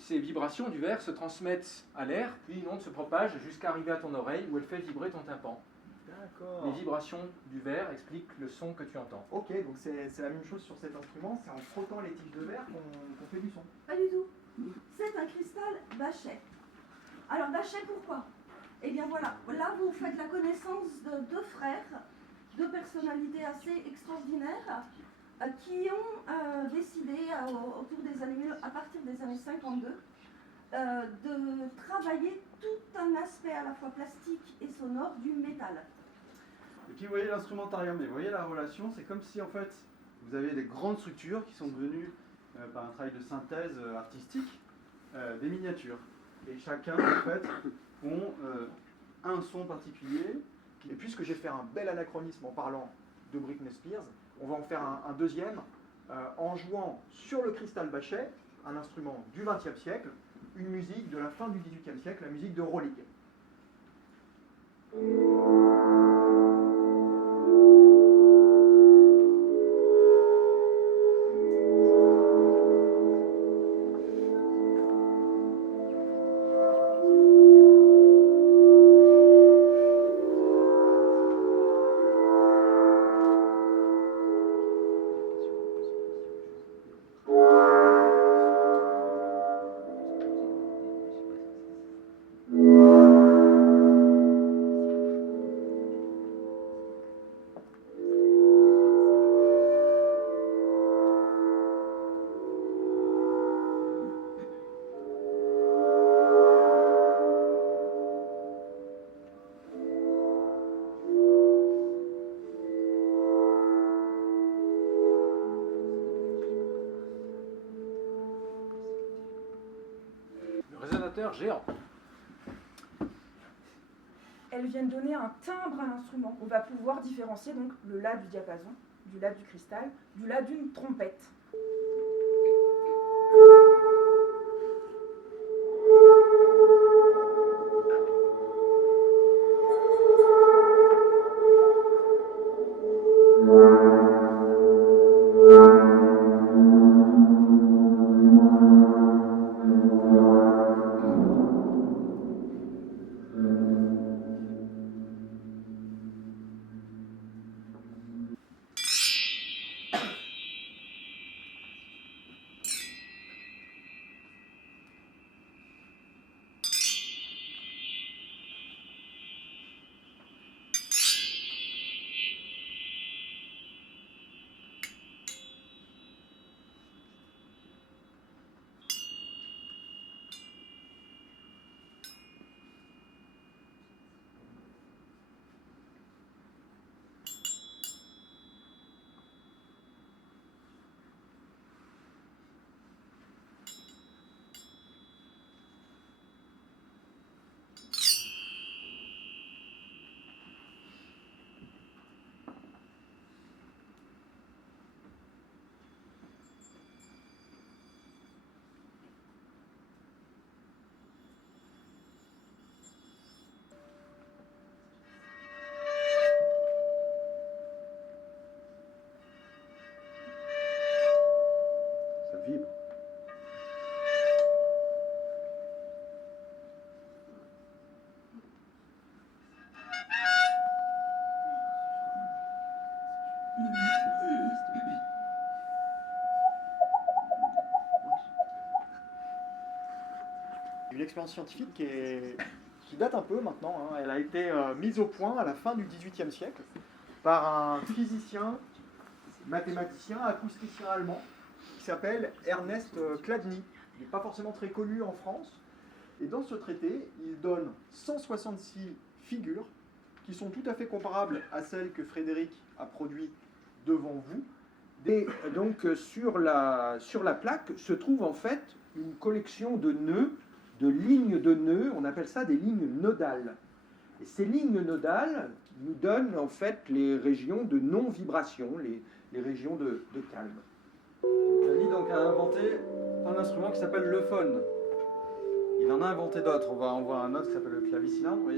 ces vibrations du verre se transmettent à l'air, puis une onde se propage jusqu'à arriver à ton oreille où elle fait vibrer ton tympan. D'accord. Les vibrations du verre expliquent le son que tu entends. Ok, donc c'est la même chose sur cet instrument, c'est en frottant les tiges de verre qu'on fait du son. Pas du tout. C'est un cristal Bachet. Alors Bachet, pourquoi? Eh bien voilà, là vous faites la connaissance de deux frères, deux personnalités assez extraordinaires qui ont décidé autour des années, à partir des années 52 de travailler tout un aspect à la fois plastique et sonore du métal. Et puis vous voyez l'instrumentarium, mais vous voyez la relation, c'est comme si en fait vous avez des grandes structures qui sont devenues, par un travail de synthèse artistique, des miniatures. Et chacun en fait ont un son particulier. Et puisque j'ai fait un bel anachronisme en parlant de Britney Spears, on va en faire un deuxième en jouant sur le cristal Bachet, un instrument du XXe siècle, une musique de la fin du XVIIIe siècle, la musique de Rolig. Géant. Elles viennent donner un timbre à l'instrument. On va pouvoir différencier donc le La du diapason, du La du cristal, du La d'une trompette. Ça vibre. Une expérience scientifique qui date un peu maintenant, hein. Elle a été mise au point à la fin du XVIIIe siècle par un physicien, mathématicien, acousticien allemand qui s'appelle Ernest Chladni. Il n'est pas forcément très connu en France. Et dans ce traité, il donne 166 figures qui sont tout à fait comparables à celles que Frédéric a produites devant vous. Et donc sur la plaque se trouve en fait une collection de nœuds, de lignes de nœuds, on appelle ça des lignes nodales. Et ces lignes nodales nous donnent en fait les régions de non-vibration, les régions de calme. Chladni donc a inventé un instrument qui s'appelle le phone. Il en a inventé d'autres. On va en voir un autre qui s'appelle le clavicilindre.